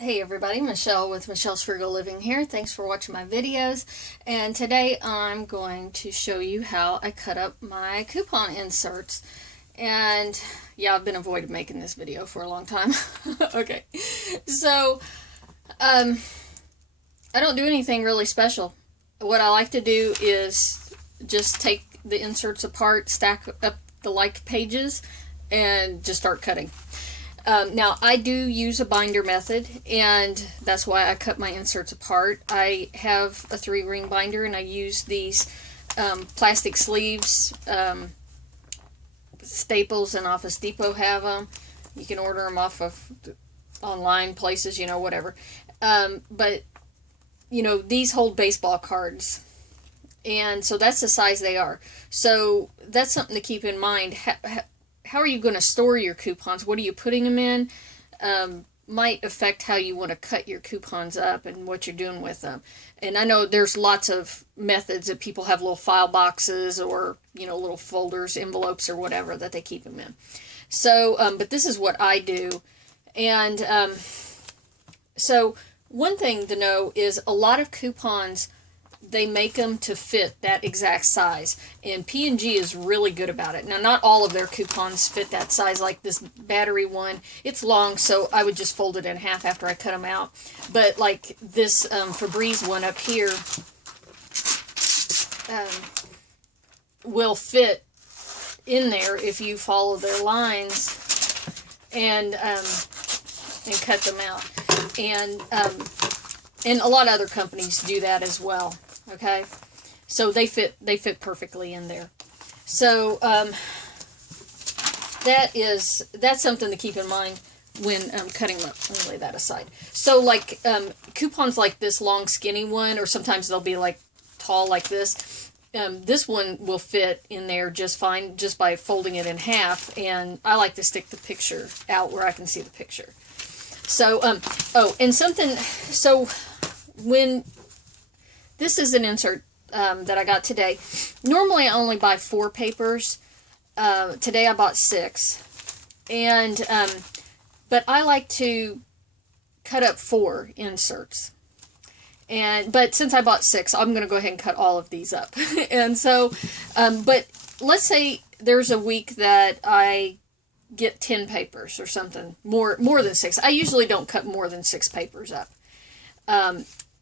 Hey everybody, Michelle with Michelle's Frugal Living here. Thanks for watching my videos. And today I'm going to show you how I cut up my coupon inserts. And yeah, I've been avoiding making this video for a long time. Okay, so I don't do anything really special. What I like to do is just take the inserts apart, stack up the like pages, and just start cutting. Now, I do use a binder method, and that's why I cut my inserts apart. I have a 3-ring binder, and I use these plastic sleeves. Staples and Office Depot have them. You can order them off of online places, whatever. But, these hold baseball cards. And so that's the size they are. So that's something to keep in mind. How are you going to store your coupons? What are you putting them in? Might affect how you want to cut your coupons up and what you're doing with them. And I know there's lots of methods that people have, little file boxes or, little folders, envelopes or whatever that they keep them in. So, but this is what I do. And so one thing to know is a lot of coupons, they make them to fit that exact size, and P&G is really good about it. Now, not all of their coupons fit that size, like this battery one. It's long, so I would just fold it in half after I cut them out. But like this Febreze one up here will fit in there if you follow their lines and cut them out. And a lot of other companies do that as well. Okay, so they fit perfectly in there. So that's something to keep in mind when cutting them up. Let me lay that aside. So like coupons like this long skinny one, or sometimes they'll be like tall like this. This one will fit in there just fine just by folding it in half, and I like to stick the picture out where I can see the picture. So when this is an insert that I got today. Normally I only buy 4 papers. Today I bought 6. And but I like to cut up 4 inserts. But since I bought 6, I'm going to go ahead and cut all of these up. And so, but let's say there's a week that I get 10 papers or something, more than 6. I usually don't cut more than 6 papers up.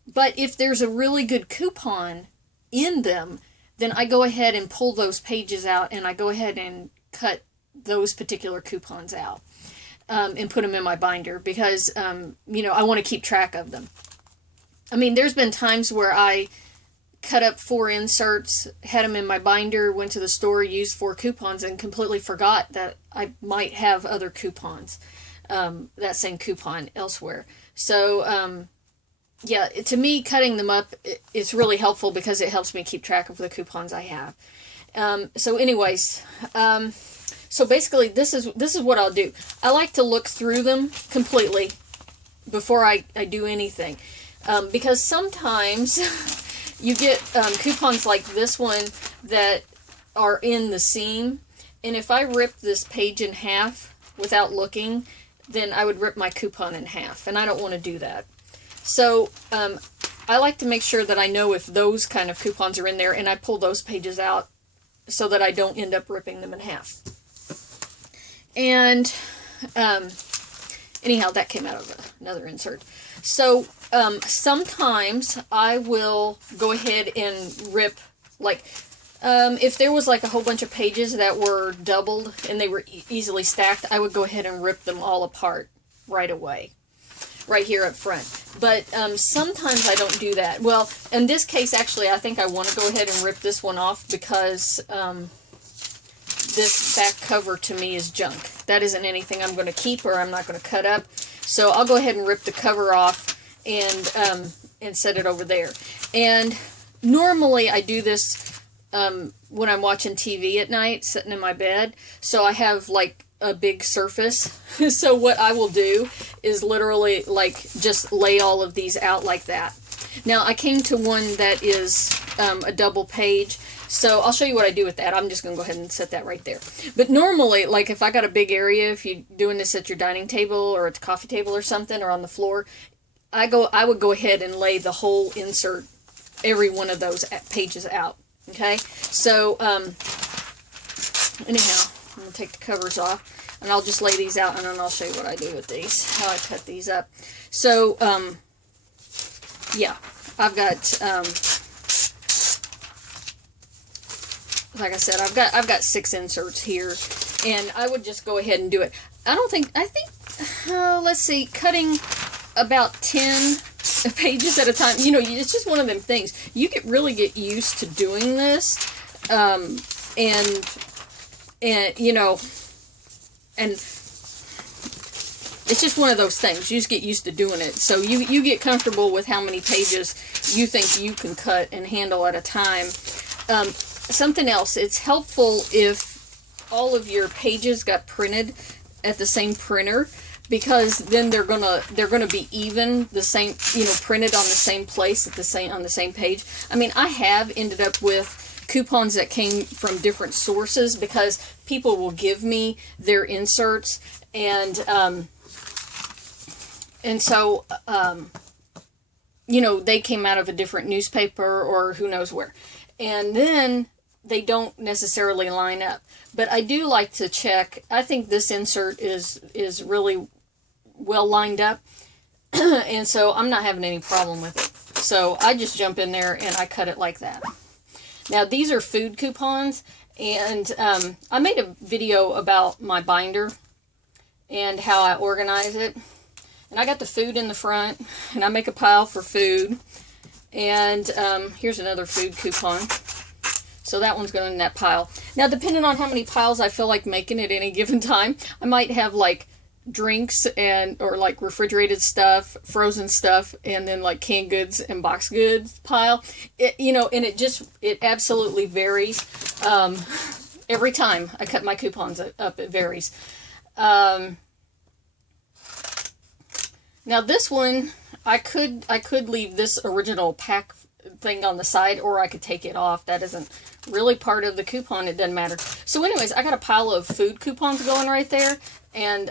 But if there's a really good coupon in them, then I go ahead and pull those pages out, and I go ahead and cut those particular coupons out and put them in my binder because, I want to keep track of them. I mean, there's been times where I cut up 4 inserts, had them in my binder, went to the store, used 4 coupons, and completely forgot that I might have other coupons, that same coupon elsewhere. So, yeah, to me, cutting them up, it's really helpful because it helps me keep track of the coupons I have. So anyways, so basically this is what I'll do. I like to look through them completely before I do anything. Because sometimes you get coupons like this one that are in the seam. And if I rip this page in half without looking, then I would rip my coupon in half. And I don't want to do that. So, I like to make sure that I know if those kind of coupons are in there, and I pull those pages out so that I don't end up ripping them in half. And, anyhow, that came out of another insert. So, sometimes I will go ahead and rip, like, if there was like a whole bunch of pages that were doubled and they were easily stacked, I would go ahead and rip them all apart right away. Right here up front. But sometimes I don't do that. Well, in this case, actually, I think I want to go ahead and rip this one off because this back cover to me is junk. That isn't anything I'm going to keep or I'm not going to cut up. So I'll go ahead and rip the cover off and set it over there. And normally I do this when I'm watching TV at night, sitting in my bed. So I have like a big surface. So what I will do is literally like just lay all of these out like that. Now I came to one that is a double page, So I'll show you what I do with that. I'm just going to go ahead and set that right there. But normally, like if I got a big area, if you're doing this at your dining table or at the coffee table or something, or on the floor, I would go ahead and lay the whole insert, every one of those pages out. Okay, so anyhow, I'm going to take the covers off, and I'll just lay these out, and then I'll show you what I do with these, how I cut these up. So, yeah, I've got, like I said, I've got 6 inserts here, and I would just go ahead and do it. I think, let's see, cutting about 10 pages at a time, you know, it's just one of them things. You really get used to doing this, and you know, and it's just one of those things. You just get used to doing it. So you get comfortable with how many pages you think you can cut and handle at a time. Something else, it's helpful if all of your pages got printed at the same printer, because then they're gonna be even, the same, you know, printed on the same place on the same page. I mean, I have ended up with coupons that came from different sources, because people will give me their inserts, and so you know, they came out of a different newspaper or who knows where, and then they don't necessarily line up. But I do like to check. I think this insert is really well lined up, and so I'm not having any problem with it. So I just jump in there and I cut it like that. Now these are food coupons, and I made a video about my binder and how I organize it. And I got the food in the front, and I make a pile for food. And here's another food coupon. So that one's going in that pile. Now, depending on how many piles I feel like making at any given time, I might have like drinks or like refrigerated stuff, frozen stuff, and then like canned goods and box goods pile. You know, and it absolutely varies. Every time I cut my coupons up, it varies. Now this one, I could leave this original pack thing on the side, or I could take it off. That isn't really part of the coupon. It doesn't matter. So anyways, I got a pile of food coupons going right there. And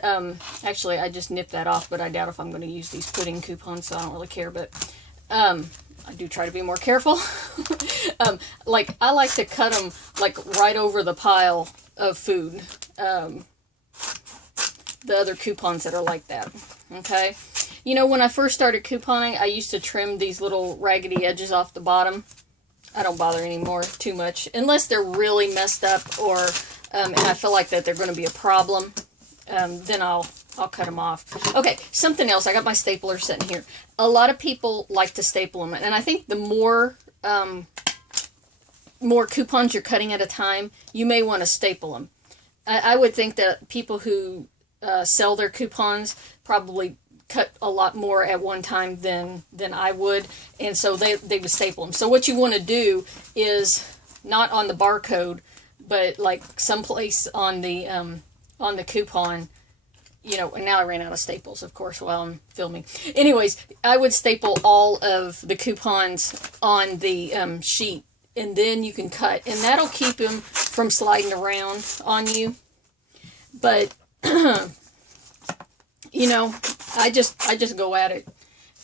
actually, I just nipped that off, but I doubt if I'm going to use these pudding coupons, so I don't really care. But I do try to be more careful. Like, I like to cut them like right over the pile of food. The other coupons that are like that. Okay? You know, when I first started couponing, I used to trim these little raggedy edges off the bottom. I don't bother anymore too much, unless they're really messed up, or and I feel like that they're going to be a problem. Then I'll cut them off. Okay, something else. I got my stapler sitting here. A lot of people like to staple them, and I think the more coupons you're cutting at a time, you may want to staple them. I would think that people who sell their coupons probably cut a lot more at one time than I would, and so they would staple them. So what you want to do is not on the barcode, but like someplace on the coupon, you know. And now I ran out of staples, of course, while I'm filming. Anyways, I would staple all of the coupons on the sheet, and then you can cut, and that'll keep them from sliding around on you. But you know, I just go at it,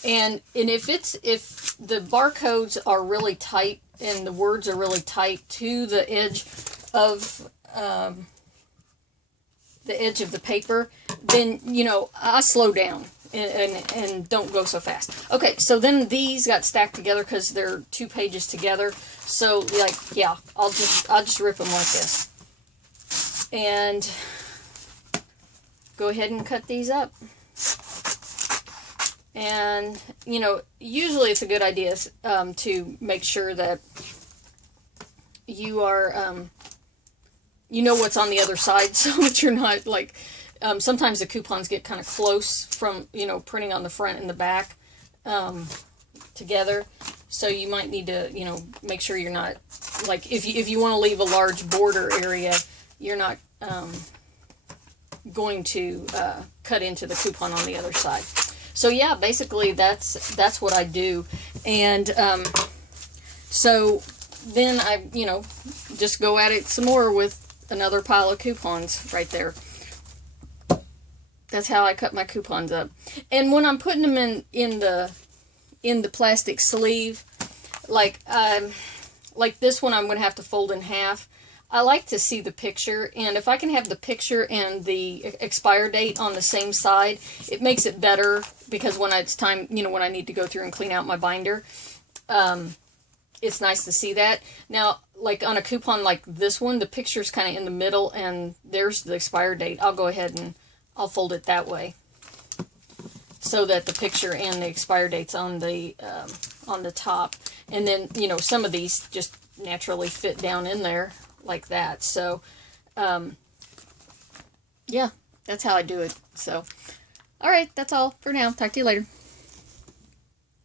and if the barcodes are really tight and the words are really tight to the edge of the paper, then, you know, I slow down and don't go so fast. Okay, so then these got stacked together because they're 2 pages together. So like, yeah, I'll just rip them like this, and go ahead and cut these up. And, you know, usually it's a good idea to make sure that you are, you know what's on the other side, so that you're not like, sometimes the coupons get kind of close from, you know, printing on the front and the back together. So you might need to, you know, make sure you're not, like, if you want to leave a large border area, you're not going to cut into the coupon on the other side. So yeah, basically that's what I do. And so then I, just go at it some more with another pile of coupons right there. That's how I cut my coupons up. And when I'm putting them in the plastic sleeve, like this one I'm going to have to fold in half. I like to see the picture, and if I can have the picture and the expire date on the same side, it makes it better, because when it's time, when I need to go through and clean out my binder, it's nice to see that. Now, like on a coupon like this one, the picture's kind of in the middle, and there's the expire date. I'll go ahead and I'll fold it that way, so that the picture and the expire date's on the top. And then, some of these just naturally fit down in there like that. So, yeah, that's how I do it. So, all right, that's all for now. Talk to you later.